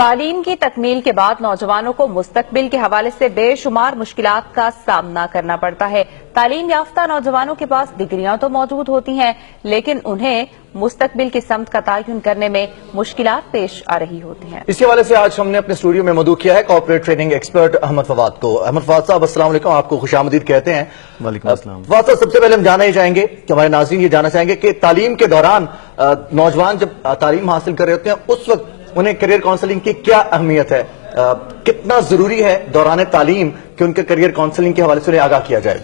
تعلیم کی تکمیل کے بعد نوجوانوں کو مستقبل کے حوالے سے بے شمار مشکلات کا سامنا کرنا پڑتا ہے۔ تعلیم یافتہ نوجوانوں کے پاس ڈگریاں تو موجود ہوتی ہیں، لیکن انہیں مستقبل کی سمت کا تعین کرنے میں مشکلات پیش آ رہی ہوتی ہیں۔ اسی حوالے سے آج ہم نے اپنے اسٹوڈیو میں مدعو کیا ہے corporate training expert Ahmed Fawad کو۔ احمد فواد صاحب السلام علیکم، آپ کو خوش آمدید کہتے ہیں۔ وعلیکم السلام۔ فواد صاحب، سب سے پہلے ہم جاننا ہی چاہیں گے کہ ہمارے ناظرین یہ جاننا چاہیں گے کہ تعلیم کے دوران نوجوان جب تعلیم حاصل کر رہے ہوتے ہیں اس وقت انہیں کیریئر کاؤنسلنگ کی کیا اہمیت ہے، کتنا ضروری ہے دوران تعلیم کہ ان کے کیریئر کاؤنسلنگ کے حوالے سے انہیں آگاہ کیا جائے؟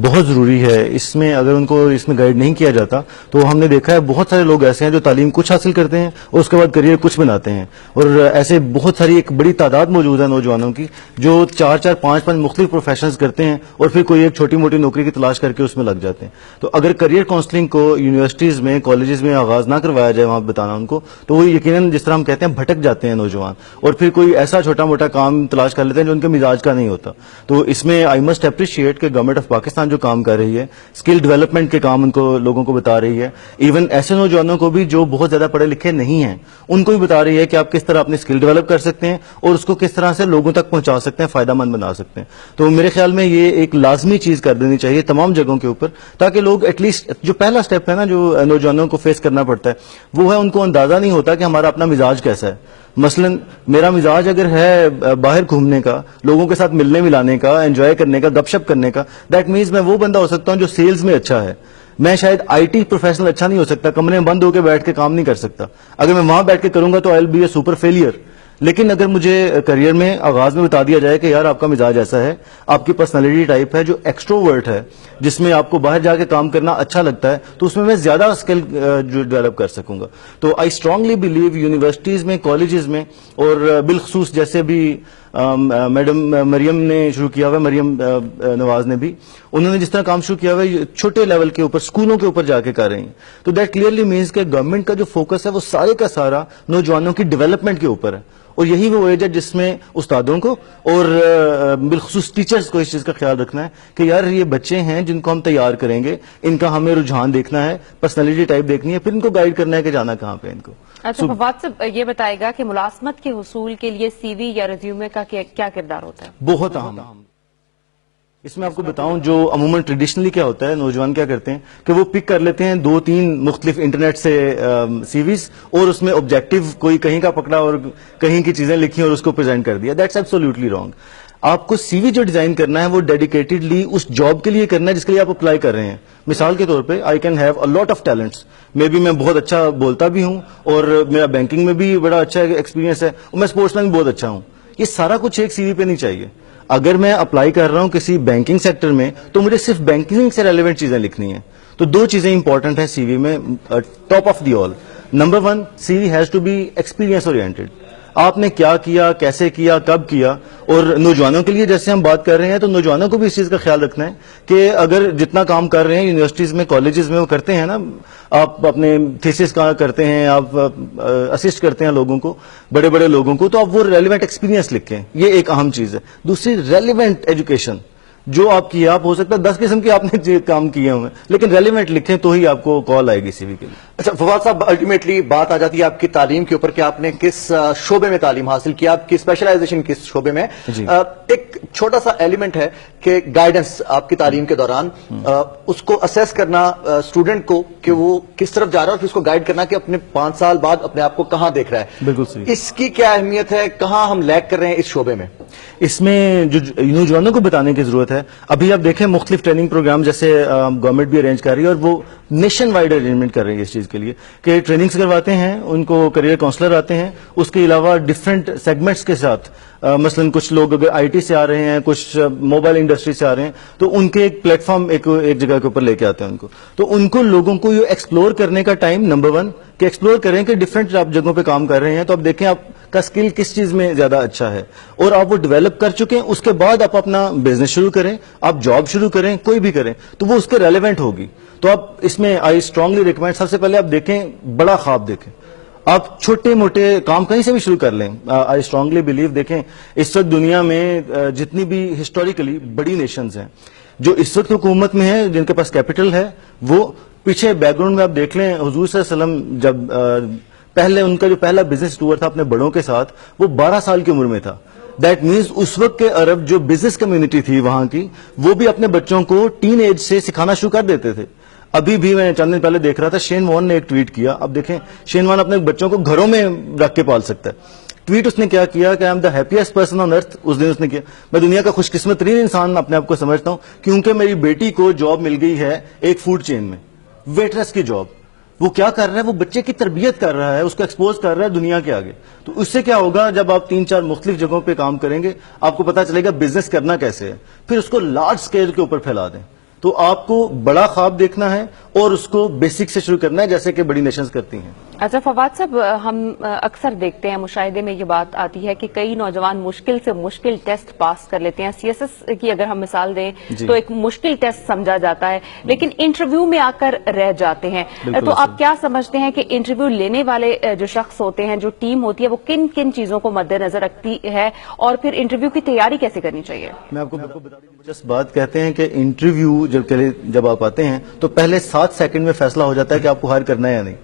بہت ضروری ہے۔ اس میں اگر ان کو اس میں گائیڈ نہیں کیا جاتا تو ہم نے دیکھا ہے بہت سارے لوگ ایسے ہیں جو تعلیم کچھ حاصل کرتے ہیں اور اس کے بعد کریئر کچھ بناتے ہیں، اور ایسے بہت ساری ایک بڑی تعداد موجود ہے نوجوانوں کی جو 4 5 مختلف پروفیشنز کرتے ہیں اور پھر کوئی ایک چھوٹی موٹی نوکری کی تلاش کر کے اس میں لگ جاتے ہیں۔ تو اگر کریئر کاؤنسلنگ کو یونیورسٹیز میں کالجز میں آغاز نہ کروایا جائے وہاں بتانا ان کو، تو وہ یقیناً جس طرح ہم کہتے ہیں بھٹک جاتے ہیں نوجوان، اور پھر کوئی ایسا چھوٹا موٹا کام تلاش کر لیتے ہیں جو ان کے مزاج کا نہیں ہوتا۔ تو اس میں آئی مسٹ اپریشیٹ کہ گورنمنٹ آف پاکستان جو کام کر رہی ہے، اسکل ڈیولپمنٹ کے کام ان کو لوگوں کو بتا رہی ہے، ایون ایسے نوجوانوں کو بھی جو بہت زیادہ پڑھے لکھے نہیں ہیں ان کو بھی بتا رہی ہے کہ آپ کس طرح اپنی اسکل ڈیولپ کر سکتے ہیں اور اس کو کس طرح سے لوگوں تک پہنچا سکتے ہیں، فائدہ مند بنا سکتے ہیں۔ تو میرے خیال میں یہ ایک لازمی چیز کر دینی چاہیے تمام جگہوں کے اوپر، تاکہ لوگ ایٹ لیسٹ جو پہلا سٹیپ ہے نا جو نوجوانوں کو فیس کرنا پڑتا ہے وہ ہے ان کو اندازہ نہیں ہوتا کہ ہمارا اپنا مزاج کیسا ہے۔ مثلا میرا مزاج اگر ہے باہر گھومنے کا، لوگوں کے ساتھ ملنے ملانے کا، انجوائے کرنے کا، گپ شپ کرنے کا، دیٹ مینز میں وہ بندہ ہو سکتا ہوں جو سیلز میں اچھا ہے۔ میں شاید آئی ٹی پروفیشنل اچھا نہیں ہو سکتا، کمرے میں بند ہو کے بیٹھ کے کام نہیں کر سکتا، اگر میں وہاں بیٹھ کے کروں گا تو I will be a super failure. لیکن اگر مجھے کریئر میں آغاز میں بتا دیا جائے کہ یار آپ کا مزاج ایسا ہے، آپ کی پرسنالٹی ٹائپ ہے جو ایکسٹروورٹ ہے، جس میں آپ کو باہر جا کے کام کرنا اچھا لگتا ہے، تو اس میں زیادہ اسکل ڈیولپ کر سکوں گا۔ تو آئی اسٹرانگلی بلیو یونیورسٹیز میں، کالجز میں، اور بالخصوص جیسے بھی میڈم مریم نے شروع کیا ہوا ہے، مریم نواز نے بھی، انہوں نے جس طرح کام شروع کیا ہوا ہے چھوٹے لیول کے اوپر، اسکولوں کے اوپر جا کے کر رہے ہیں، تو دیٹ کلیئرلی مینس کہ گورنمنٹ کا جو فوکس ہے وہ سارے کا سارا نوجوانوں کی ڈیولپمنٹ کے اوپر ہے، اور یہی وہ ایج ہے جس میں استادوں کو اور بالخصوص ٹیچرز کو اس چیز کا خیال رکھنا ہے کہ یار یہ بچے ہیں جن کو ہم تیار کریں گے، ان کا ہمیں رجحان دیکھنا ہے، پرسنالٹی ٹائپ دیکھنی ہے، پھر ان کو گائیڈ کرنا ہے کہ جانا کہاں پہ ان کو۔ اچھا فواد صاحب، یہ بتائے گا کہ ملازمت کے حصول کے لیے سی وی یا ریزیومے کا کیا کردار ہوتا ہے؟ بہت اہم۔ اس میں آپ کو بتاؤں جو عموماً ٹریڈیشنلی کیا ہوتا ہے، نوجوان کیا کرتے ہیں کہ وہ پک کر لیتے ہیں 2-3 مختلف انٹرنیٹ سے سی ویز، اور اس میں آبجیکٹو کوئی کہیں کا پکڑا اور کہیں کی چیزیں لکھی اور اس کو پریزنٹ کر دیا۔ That's absolutely wrong. آپ کو سی وی جو ڈیزائن کرنا ہے وہ ڈیڈیکیٹڈلی اس جاب کے لیے کرنا ہے جس کے لیے آپ اپلائی کر رہے ہیں۔ مثال کے طور پہ I can have a lot of talents, میں بھی میں بہت اچھا بولتا بھی ہوں اور میرا بینکنگ میں بھی بڑا اچھا ایکسپیرینس ہے اور میں اسپورٹس میں بھی بہت اچھا ہوں، یہ سارا کچھ ایک سی وی پہ نہیں چاہیے۔ اگر میں اپلائی کر رہا ہوں کسی بینکنگ سیکٹر میں تو مجھے صرف بینکنگ سے ریلیونٹ چیزیں لکھنی ہیں۔ تو 2 چیزیں امپورٹنٹ ہیں سی وی میں، top of the all. Number 1، C V has to be experience oriented, آپ نے کیا کیا، کیسے کیا، کب کیا۔ اور نوجوانوں کے لیے جیسے ہم بات کر رہے ہیں تو نوجوانوں کو بھی اس چیز کا خیال رکھنا ہے کہ اگر جتنا کام کر رہے ہیں یونیورسٹیز میں، کالجز میں وہ کرتے ہیں نا، آپ اپنے تھیسس کہاں کرتے ہیں، آپ اسسٹ کرتے ہیں لوگوں کو، بڑے بڑے لوگوں کو، تو آپ وہ ریلیونٹ ایکسپیرینس لکھیں، یہ ایک اہم چیز ہے۔ دوسری، ریلیونٹ ایجوکیشن جو آپ کی، آپ ہو سکتا ہے 10 قسم کے آپ نے کام کیے ہوئے، لیکن ریلیونٹ لکھیں تو ہی آپ کو کال آئے گی سی وی کے لیے۔ اچھا فواد صاحب، الٹیمیٹلی بات آ جاتی ہے آپ کی تعلیم کے اوپر کہ آپ نے کس شعبے میں تعلیم حاصل کیا، آپ کی اسپیشلائزیشن کس شعبے میں۔ ایک چھوٹا سا ایلیمنٹ ہے کہ گائیڈنس آپ کی تعلیم کے دوران، اس کو اسیس کرنا اسٹوڈنٹ کو کہ وہ کس طرف جا رہا ہے، اور پھر اس کو گائیڈ کرنا کہ اپنے 5 سال بعد اپنے آپ کو کہاں دیکھ رہا ہے۔ بالکل صحیح۔ اس کی کیا اہمیت ہے، کہاں ہم لیک کر رہے ہیں اس شعبے میں؟ اس میں جو نوجوانوں کو بتانے کی ضرورت ہے، ابھی آپ دیکھیں مختلف ٹریننگ پروگرام جیسے گورنمنٹ بھی ارینج کر رہی ہے اور وہ نیشن وائڈ ارینجمنٹ کر رہی ہے اس چیز کے لیے کہ ٹریننگز کرواتے ہیں، ان کو کریئر کاؤنسلر آتے ہیں، اس کے علاوہ ڈفرینٹ سیگمنٹس کے ساتھ، مثلا کچھ لوگ اگر آئی ٹی سے آ رہے ہیں، کچھ موبائل انڈسٹری سے آ رہے ہیں، تو ان کے ایک پلیٹ فارم ایک جگہ کے اوپر لے کے آتے ہیں ان کو، تو ان کو لوگوں کو یہ ایکسپلور کرنے کا ٹائم، نمبر 1 کہ ایکسپلور کریں کہ ڈفرینٹ آپ جگہوں پہ کام کر رہے ہیں، تو آپ دیکھیں آپ کا اسکل کس چیز میں زیادہ اچھا ہے اور آپ وہ ڈیولپ کر چکے ہیں، اس کے بعد آپ اپنا بزنس شروع کریں، آپ جاب شروع کریں، کوئی بھی کریں تو وہ اس کے ریلیونٹ ہوگی۔ تو آپ اس میں آئی اسٹرانگلی ریکمینڈ، سب سے پہلے آپ دیکھیں بڑا خواب دیکھیں، آپ چھوٹے موٹے کام کہیں سے بھی شروع کر لیں۔ آئی اسٹرانگلی بلیو، دیکھیں اس وقت دنیا میں جتنی بھی ہسٹوریکلی بڑی نیشنز ہیں جو اس وقت حکومت میں ہیں، جن کے پاس کیپٹل ہے، وہ پیچھے بیک گراؤنڈ میں آپ دیکھ لیں، حضور صلی اللہ علیہ وسلم جب پہلے ان کا جو پہلا بزنس ٹور تھا اپنے بڑوں کے ساتھ وہ 12 سال کی عمر میں تھا. دیٹ مینس اس وقت کے عرب جو بزنس کمیونٹی تھی وہاں کی وہ بھی اپنے بچوں کو ٹین ایج سے سکھانا شروع کر دیتے تھے. ابھی بھی میں چند دن پہلے دیکھ رہا تھا شین وان نے ایک ٹویٹ کیا. اب دیکھیں شین وان اپنے بچوں کو گھروں میں رکھ کے پال سکتا ہے. ٹویٹ اس نے کیا کہ I am the happiest person on earth. اس دن اس نے کیا میں دنیا کا خوش قسمت ترین انسان اپنے آپ کو سمجھتا ہوں کیونکہ میری بیٹی کو جاب مل گئی ہے ایک فوڈ چین میں, ویٹرس کی جاب. وہ کیا کر رہا ہے, وہ بچے کی تربیت کر رہا ہے, اس کو ایکسپوز کر رہا ہے دنیا کے آگے. تو اس سے کیا ہوگا جب آپ 3-4 مختلف جگہوں پہ کام کریں گے آپ کو پتا چلے گا بزنس کرنا کیسے ہے, پھر اس کو لارج سکیل کے اوپر پھیلا دیں. تو آپ کو بڑا خواب دیکھنا ہے اور اس کو بیسک سے شروع کرنا ہے جیسے کہ بڑی نیشنز کرتی ہیں. اچھا فواد صاحب, ہم اکثر دیکھتے ہیں مشاہدے میں یہ بات آتی ہے کہ کئی نوجوان مشکل سے مشکل ٹیسٹ پاس کر لیتے ہیں. سی ایس ایس کی اگر ہم مثال دیں تو ایک مشکل ٹیسٹ سمجھا جاتا ہے لیکن انٹرویو میں آ کر رہ جاتے ہیں. تو آپ کیا سمجھتے ہیں کہ انٹرویو لینے والے جو شخص ہوتے ہیں, جو ٹیم ہوتی ہے, وہ کن کن چیزوں کو مد نظر رکھتی ہے اور پھر انٹرویو کی تیاری کیسے کرنی چاہیے؟ میں آپ کو بتا دوں, جس بات کہتے ہیں کہ انٹرویو جب آپ آتے ہیں تو پہلے 7 سیکنڈ میں فیصلہ ہو جاتا ہے کہ آپ کو ہائر کرنا ہے یا نہیں.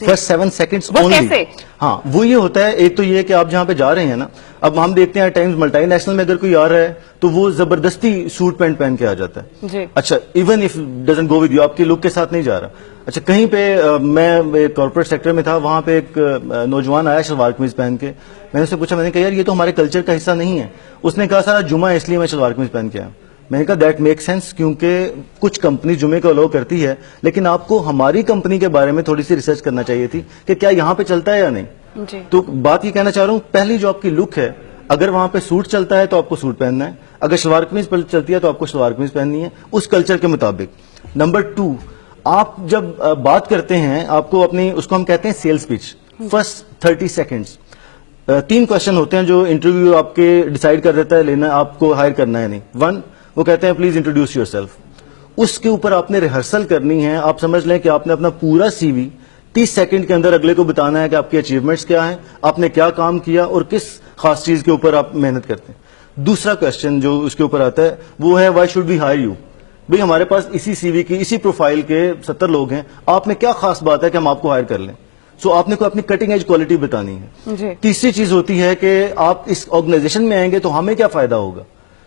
First 7 seconds only. ہاں وہ یہ ہوتا ہے, ایک تو یہ کہ آپ جہاں پہ جا رہے ہیں نا, اب ہم دیکھتے ہیں ٹائمز ملٹی نیشنل میں اگر کوئی آ رہا ہے تو وہ زبردستی سوٹ پینٹ پہن کے آ جاتا ہے. اچھا even if doesn't go with you, آپ کی لک کے ساتھ نہیں جا رہا. اچھا کہیں پہ میں کارپوریٹ سیکٹر میں تھا, وہاں پہ ایک نوجوان آیا شلوار قمیض پہن کے. میں نے اس سے پوچھا, میں نے کہا یار یہ تو ہمارے کلچر کا حصہ نہیں ہے. اس نے کہا سارا جمعہ اس لیے میں شلوار قمیض پہن کے آیا. میں نے کہا دیٹ میک سینس, کیونکہ کچھ کمپنی جمعے کو الاؤ کرتی ہے لیکن آپ کو ہماری کمپنی کے بارے میں تھوڑی سی ریسرچ کرنا چاہیے تھی کہ کیا یہاں پہ چلتا ہے یا نہیں. تو بات یہ کہنا چاہ رہا ہوں, پہلی جو آپ کی لک ہے, اگر وہاں پہ سوٹ چلتا ہے تو آپ کو سوٹ پہننا ہے, اگر شلوار قمیض چلتی ہے تو آپ کو شلوار قمیض پہننی ہے اس کلچر کے مطابق. نمبر 2, آپ جب بات کرتے ہیں آپ کو اپنی, اس کو ہم کہتے ہیں sales pitch, first 30 seconds 3 question ہوتے ہیں جو انٹرویو آپ کے ڈیسائیڈ کر دیتا ہے لینا آپ کو ہائر کرنا ہے نہیں. 1, وہ کہتے ہیں پلیز انٹروڈیوس یور سیلف. اس کے اوپر آپ نے ریہرسل کرنی ہے. آپ سمجھ لیں کہ آپ نے اپنا پورا سی وی 30 سیکنڈ کے اندر اگلے کو بتانا ہے کہ آپ کی اچیومنٹس کیا ہیں, آپ نے کیا کام کیا اور کس خاص چیز کے اوپر آپ محنت کرتے ہیں. دوسرا کوشچن جو اس کے اوپر آتا ہے وہ ہے why should we hire you. بھئی ہمارے پاس اسی سی وی کی اسی پروفائل کے 70 لوگ ہیں, آپ میں کیا خاص بات ہے کہ ہم آپ کو ہائر کر لیں. سو آپ نے کوئی اپنی کٹنگ ایج کوالٹی بتانی ہے. تیسری چیز ہوتی ہے کہ آپ اس آرگنائزیشن میں آئیں گے تو ہمیں کیا فائدہ ہوگا.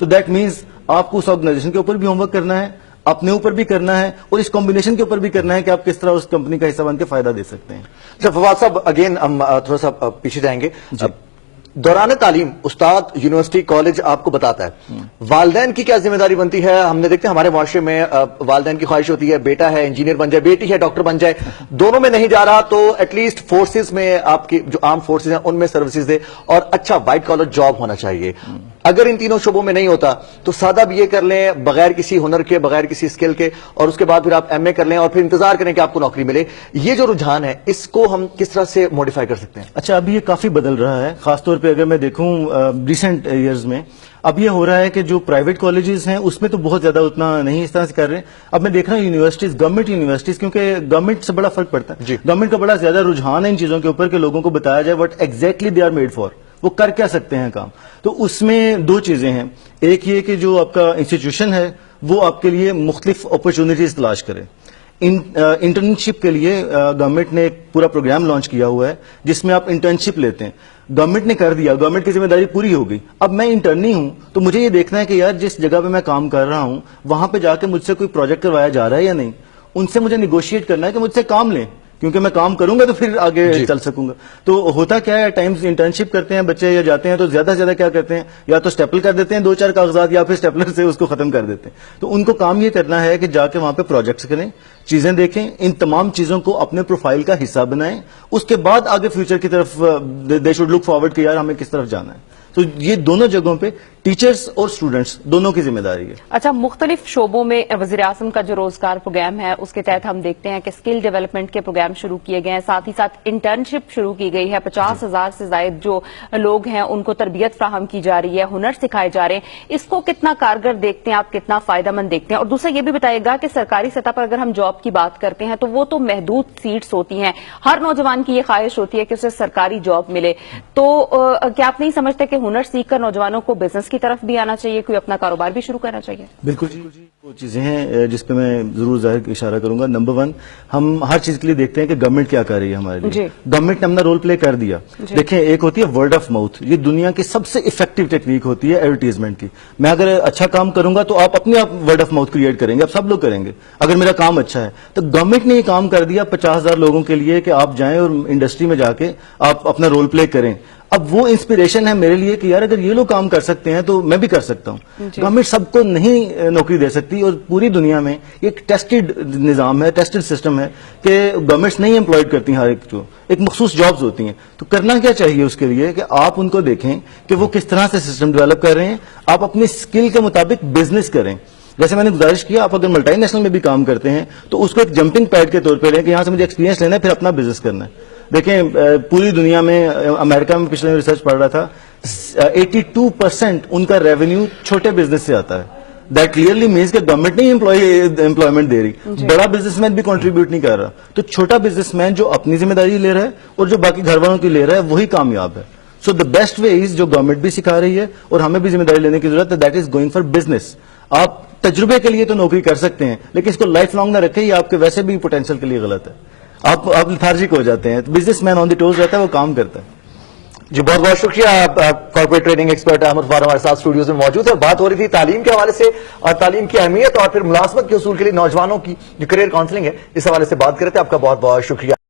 تو دیٹ مینس آپ کو اس آرگنائزیشن کے اوپر بھی ہوم ورک کرنا ہے, اپنے اوپر بھی کرنا ہے اور اس کمبینیشن کے اوپر بھی کرنا ہے کہ آپ کس طرح اس کمپنی کا حصہ بن کے فائدہ دے سکتے ہیں. اچھا فواد صاحب, اگین ہم تھوڑا سا پیچھے جائیں گے. دوران تعلیم استاد یونیورسٹی کالج آپ کو بتاتا ہے, والدین کی کیا ذمہ داری بنتی ہے؟ ہم نے دیکھتے ہیں ہمارے معاشرے میں والدین کی خواہش ہوتی ہے بیٹا ہے انجینئر بن جائے, بیٹی ہے ڈاکٹر بن جائے. دونوں میں نہیں جا رہا تو ایٹ لیسٹ فورسز میں, آپ کی جو آرم فورسز ہیں ان میں سروسز دے اور اچھا وائٹ کالر جاب ہونا چاہیے. اگر ان تینوں شعبوں میں نہیں ہوتا تو سادہ بھی یہ کر لیں بغیر کسی ہنر کے, بغیر کسی اسکل کے, اور اس کے بعد پھر آپ ایم اے کر لیں اور پھر انتظار کریں کہ آپ کو نوکری ملے. یہ جو رجحان ہے اس کو ہم کس طرح سے موڈیفائی کر سکتے ہیں؟ اچھا ابھی یہ کافی بدل رہا ہے, خاص طور پہ اگر میں دیکھوں ریسنٹ ایئرز میں. اب یہ ہو رہا ہے کہ جو پرائیویٹ کالجز ہیں اس میں تو بہت زیادہ اتنا نہیں اس طرح سے کر رہے ہیں. اب میں دیکھ رہا ہوں یونیورسٹیز, گورنمنٹ یونیورسٹیز, کیونکہ گورنمنٹ سے بڑا فرق پڑتا ہے. گورنمنٹ کا بڑا زیادہ رجحان ہے ان چیزوں کے اوپر کہ لوگوں کو بتایا جائے what exactly they are made for, وہ کر کیا سکتے ہیں کام. تو اس میں 2 چیزیں ہیں. ایک یہ کہ جو آپ کا انسٹیٹیوشن ہے وہ آپ کے لیے مختلف اپرچونٹیز تلاش کرے. انٹرنشپ کے لیے گورنمنٹ نے ایک پورا پروگرام لانچ کیا ہوا ہے جس میں آپ انٹرنشپ لیتے ہیں. گورنمنٹ نے کر دیا, گورنمنٹ کی ذمہ داری پوری ہو گئی. اب میں انٹرنی ہوں تو مجھے یہ دیکھنا ہے کہ یار جس جگہ پہ میں کام کر رہا ہوں وہاں پہ جا کے مجھ سے کوئی پروجیکٹ کروایا جا رہا ہے یا نہیں. ان سے مجھے نیگوشیٹ کرنا ہے کہ مجھ سے کام لیں, کیونکہ میں کام کروں گا تو پھر آگے چل سکوں گا. تو ہوتا کیا ہے, ٹائمز انٹرنشپ کرتے ہیں بچے یا جاتے ہیں تو زیادہ سے زیادہ کیا کرتے ہیں, یا تو اسٹیپل کر دیتے ہیں 2-4 کاغذات یا پھر اسٹیپلر سے اس کو ختم کر دیتے ہیں. تو ان کو کام یہ کرنا ہے کہ جا کے وہاں پہ پروجیکٹس کریں, چیزیں دیکھیں, ان تمام چیزوں کو اپنے پروفائل کا حصہ بنائیں. اس کے بعد آگے فیوچر کی طرف دے شوڈ لک فارورڈ کہ یار ہمیں کس طرف جانا ہے. تو یہ دونوں جگہوں پہ ٹیچرز اور اسٹوڈنٹس دونوں کی ذمہ داری ہے. اچھا, مختلف شعبوں میں وزیر اعظم کا جو روزگار پروگرام ہے اس کے تحت ہم دیکھتے ہیں کہ اسکل ڈیولپمنٹ کے پروگرام شروع کیے گئے ہیں, ساتھ ہی ساتھ انٹرنشپ شروع کی گئی ہے. 50,000 سے زائد جو لوگ ہیں ان کو تربیت فراہم کی جا رہی ہے, ہنر سکھائے جا رہے ہیں. اس کو کتنا کارگر دیکھتے ہیں آپ, کتنا فائدہ مند دیکھتے ہیں؟ اور دوسرا یہ بھی بتائیے گا کہ سرکاری سطح پر اگر ہم جاب کی بات کرتے ہیں تو وہ تو محدود سیٹس ہوتی ہیں, ہر نوجوان کی یہ خواہش ہوتی ہے کہ اسے سرکاری جاب ملے. تو کیا آپ نہیں سمجھتے کہ ہنر سیکھ کر نوجوانوں کو بزنس کی طرف بھی آنا چاہیے, کوئی اپنا کاروبار بھی شروع کرنا چاہیے؟ بالکل جی, وہ چیزیں ہیں جس پہ میں ضرور ظاہر اشارہ کروں گا. نمبر 1, ہم ہر چیز کے لیے دیکھتے ہیں کہ گورنمنٹ کیا کر رہی ہے ہمارے لیے. گورنمنٹ نے اپنا رول پلے کر دیا. دیکھیں, ایک ہوتی ہے ورڈ آف ماؤتھ, یہ دنیا کی سب سے افیکٹو ٹیکنیک ہوتی ہے ایڈورٹیزمنٹ کی. میں اگر اچھا کام کروں گا تو آپ اپنے آپ ورڈ آف ماؤتھ کریٹ کریں گے, آپ سب لوگ کریں گے اگر میرا کام اچھا ہے. تو گورنمنٹ نے یہ کام کر دیا 50,000 لوگوں کے لیے کہ آپ جائیں اور انڈسٹری میں جا کے آپ اپنا رول پلے کریں. اب وہ انسپریشن ہے میرے لیے کہ یار اگر یہ لوگ کام کر سکتے ہیں تو میں بھی کر سکتا ہوں. گورنمنٹ سب کو نہیں نوکری دے سکتی, اور پوری دنیا میں ایک ٹیسٹڈ نظام ہے, ٹیسٹڈ سسٹم ہے کہ گورنمنٹس نہیں امپلائڈ کرتی ہر ایک مخصوص جابز ہوتی ہیں. تو کرنا کیا چاہیے اس کے لیے کہ آپ ان کو دیکھیں کہ وہ کس طرح سے سسٹم ڈیولپ کر رہے ہیں, آپ اپنی اسکل کے مطابق بزنس کریں. جیسے میں نے گزارش کیا, آپ اگر ملٹی نیشنل میں بھی کام کرتے ہیں تو اس کو ایک جمپنگ پیڈ کے طور پہ لیں کہ یہاں سے مجھے ایکسپیرینس لینا ہے, پھر اپنا بزنس کرنا ہے. دیکھیں, پوری دنیا میں, امریکہ میں پچھلے ریسرچ پڑھ رہا تھا, 82% ان کا ریونیو چھوٹے بزنس سے آتا ہے. دیٹ کلیئرلی مینس کہ گورنمنٹ نہیں امپلائمنٹ دے رہی, بڑا بزنس مین بھی کنٹریبیوٹ نہیں کر رہا. تو چھوٹا بزنس مین جو اپنی ذمہ داری لے رہا ہے اور جو باقی گھر والوں کی لے رہا ہے وہی کامیاب ہے. سو دا بیسٹ وے از, جو گورنمنٹ بھی سکھا رہی ہے اور ہمیں بھی ذمہ داری لینے کی ضرورت ہے, that is going for business. آپ تجربے کے لیے تو نوکری کر سکتے ہیں لیکن اس کو لائف لانگ نہ رکھیں, یہ آپ کے ویسے بھی پوٹینشیل کے لیے غلط ہے. آپ لیتھارجک ہو جاتے ہیں. بزنس مین آن دی ٹوز رہتا ہے, وہ کام کرتا ہے. جی بہت بہت شکریہ. کارپوریٹ ٹریننگ ایکسپرٹ احمد فار ہمارے ساتھ اسٹوڈیوز میں موجود ہے. بات ہو رہی تھی تعلیم کے حوالے سے اور تعلیم کی اہمیت اور پھر ملازمت کے حصول کے لیے نوجوانوں کی جو کیریئر کاؤنسلنگ ہے اس حوالے سے بات کرتے ہیں. آپ کا بہت بہت شکریہ.